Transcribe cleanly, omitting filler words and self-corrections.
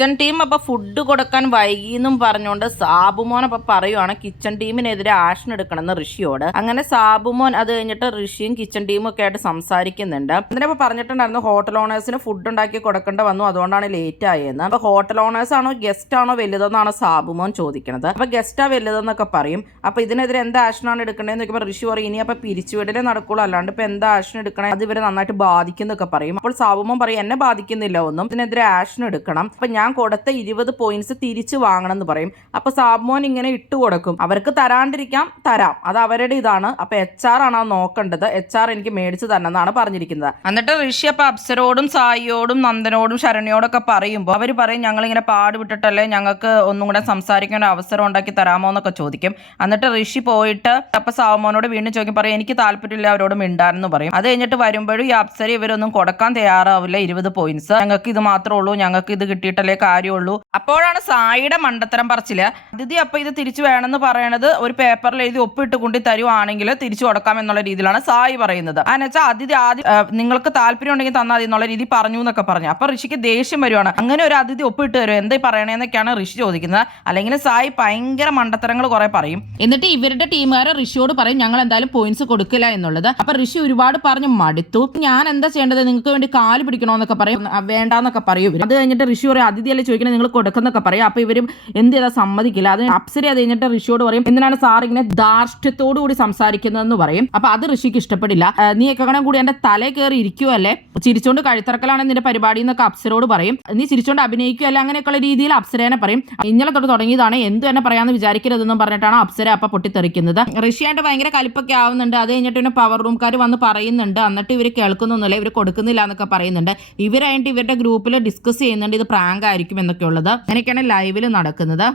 Kitchen team അപ്പൊ food കൊടുക്കാൻ വൈകിയെന്നും പറഞ്ഞുകൊണ്ട് സാബുമോൻ അപ്പൊ പറയുവാണ് കിച്ചൺ ടീമിനെതിരെ ആക്ഷൻ എടുക്കണമെന്ന് ഋഷിയോട്. അങ്ങനെ സാബുമോൻ അത് കഴിഞ്ഞിട്ട് ഋഷിയും കിച്ചൺ ടീമും ഒക്കെ ആയിട്ട് സംസാരിക്കുന്നുണ്ട്. അതിനപ്പോ പറഞ്ഞിട്ടുണ്ടായിരുന്നു ഹോട്ടൽ ഓണേഴ്സിന് ഫുഡ് ഉണ്ടാക്കി കൊടുക്കേണ്ട വന്നു, അതുകൊണ്ടാണ് ലേറ്റ് ആയെന്ന്. അപ്പൊ ഹോട്ടൽ ഓണേഴ്സ് ആണോ ഗസ്റ്റ് ആണോ വലുതെന്നാണ് സാബുമോൻ ചോദിക്കുന്നത്. അപ്പൊ ഗസ്റ്റാ വലുതെന്നൊക്കെ പറയും. അപ്പൊ ഇതിനെതിരെ എന്ത് ആക്ഷനാണ് എടുക്കേണ്ടതെന്ന് നോക്കുമ്പോൾ ഋഷി പറയും ഇനി അപ്പൊ പിരിച്ചുവിടലേ നടക്കുള്ളൂ, അല്ലാണ്ട് ഇപ്പൊ എന്താ ആക്ഷൻ എടുക്കണേ, അത് ഇവരെ നന്നായിട്ട് ബാധിക്കുന്നൊക്കെ പറയും. അപ്പോൾ സാബുമോൻ പറയും എന്നെ ബാധിക്കുന്നില്ല ഒന്നും, ഇതിനെതിരെ ആക്ഷൻ എടുക്കണം, അപ്പൊ ഞാൻ കൊടുത്ത 20 പോയിന്റ്സ് തിരിച്ചു വാങ്ങണം എന്ന് പറയും. അപ്പൊ സാബുമോൻ ഇങ്ങനെ ഇട്ട് കൊടുക്കും, അവർക്ക് തരാണ്ടിരിക്കാം, തരാം, അത് അവരുടെ ഇതാണ്, അപ്പൊ HR ആണ് നോക്കേണ്ടത്, HR എനിക്ക് മേടിച്ചു തന്നെന്നാണ് പറഞ്ഞിരിക്കുന്നത്. എന്നിട്ട് ഋഷി അപ്പൊ അപ്സരോടും സായിയോടും നന്ദനോടും ശരണ്യോടൊക്കെ പറയുമ്പോൾ അവർ പറയും ഞങ്ങളിങ്ങനെ പാടുവിട്ടിട്ടല്ലേ ഞങ്ങൾക്ക് ഒന്നും കൂടെ സംസാരിക്കാൻ അവസരം ഉണ്ടാക്കി തരാമോ എന്നൊക്കെ ചോദിക്കും. എന്നിട്ട് ഋഷി പോയിട്ട് അപ്പൊ സാബുമോനോട് വീണ്ടും ചോദിക്കും, പറയും എനിക്ക് താല്പര്യമില്ല അവരോട് മിണ്ടാനെന്ന് പറയും. അത് കഴിഞ്ഞിട്ട് വരുമ്പോഴും ഈ അപ്സര ഇവരൊന്നും കൊടുക്കാൻ തയ്യാറാവില്ല 20 പോയിന്റ്സ്, ഞങ്ങൾക്ക് ഇത് മാത്രമേ ഉള്ളൂ, ഞങ്ങൾക്ക് ഇത് കിട്ടിയിട്ടല്ലേ കാര്യമുള്ളൂ. അപ്പോഴാണ് സായിയുടെ മണ്ടത്തരം പറച്ചില്. അതിഥി അപ്പൊ ഇത് തിരിച്ചു വേണമെന്ന് പറയണത് ഒരു പേപ്പറിൽ എഴുതി ഒപ്പിട്ട് കൊണ്ടി തരുവാണെങ്കിൽ തിരിച്ചു കൊടുക്കാം എന്നുള്ള രീതിയിലാണ് സായി പറയുന്നത്. അതെന്നുവെച്ചാൽ അതിഥി ആദ്യം നിങ്ങൾക്ക് താല്പര്യം ഉണ്ടെങ്കിൽ തന്നാൽ മതി എന്നുള്ള രീതി പറഞ്ഞു എന്നൊക്കെ പറഞ്ഞു. അപ്പൊ ഋഷിക്ക് ദേഷ്യം വരുവാണ്, അങ്ങനെ ഒരു അതിഥി ഒപ്പിട്ട് തരും എന്താ പറയണേന്നൊക്കെയാണ് ഋഷി ചോദിക്കുന്നത്. അല്ലെങ്കിൽ സായി ഭയങ്കര മണ്ടത്തരങ്ങൾ കുറെ പറയും. എന്നിട്ട് ഇവരുടെ ടീമുകാരെ ഋഷിയോട് പറയും ഞങ്ങൾ എന്തായാലും പോയിന്റ്സ് കൊടുക്കില്ല എന്നുള്ളത്. അപ്പൊ ഋഷി ഒരുപാട് പറഞ്ഞു മടുത്തു, ഞാൻ എന്താ ചെയ്യേണ്ടത്, നിങ്ങൾക്ക് വേണ്ടി കാല് പിടിക്കണോന്നൊക്കെ പറയും, വേണ്ടാന്നൊക്കെ പറയും. അത് കഴിഞ്ഞിട്ട് ഋഷി പറയും അതിഥിയല്ലേ ചോദിക്കണേ നിങ്ങൾ കൊടുക്കുന്നൊക്കെ പറയും. അപ്പൊ ഇവരും എന്ത് ചെയ്താൽ സമ്മതിക്കില്ല. അത് അപ്സര അത് കഴിഞ്ഞിട്ട് ഋഷിയോട് പറയും എന്തിനാണ് സാർ ഇങ്ങനെ ധാർഷ്ട്യത്തോടു കൂടി സംസാരിക്കുന്നതെന്ന് പറയും. അപ്പൊ അത് ഋഷിക്ക് ഇഷ്ടപ്പെടില്ല. നീ ഒക്കെ കൂടി എന്റെ തല കയറി ഇരിക്കുവല്ലേ, ചിരിച്ചോണ്ട് കഴുത്തിറക്കലാണ് നിന്റെ പരിപാടി എന്നൊക്കെ അപ്സരോട് പറയും. നീ ചിരിച്ചോണ്ട് അഭിനയിക്കുവല്ലേ, അങ്ങനെയൊക്കെയുള്ള രീതിയിൽ അപ്സരേനെ പറയും. ഇന്നലെ തൊട്ട് തുടങ്ങിയതാണ്, എന്ത് തന്നെ പറയാന്ന് വിചാരിക്കരുതെന്നും പറഞ്ഞിട്ടാണ് അപ്സര അപ്പൊ പൊട്ടിത്തെറിക്കുന്നത്. ഋഷിയായിട്ട് ഭയങ്കര കലിപ്പൊക്കെ ആവുന്നുണ്ട്. അത് കഴിഞ്ഞിട്ട് പിന്നെ പവർ റൂംകാർ വന്ന് പറയുന്നുണ്ട്, എന്നിട്ട് ഇവർ കേൾക്കുന്നൊന്നുമില്ല, ഇവർ കൊടുക്കുന്നില്ല എന്നൊക്കെ പറയുന്നുണ്ട്. ഇവരായിട്ട് ഇവരുടെ ഗ്രൂപ്പിൽ ഡിസ്കസ് ചെയ്യുന്നുണ്ട് ഇത് പ്രാങ്ക് ആയിരിക്കും എന്നൊക്കെ ഉള്ളത്. അങ്ങനെയൊക്കെയാണ് ലൈവിൽ നടക്കുന്നത്.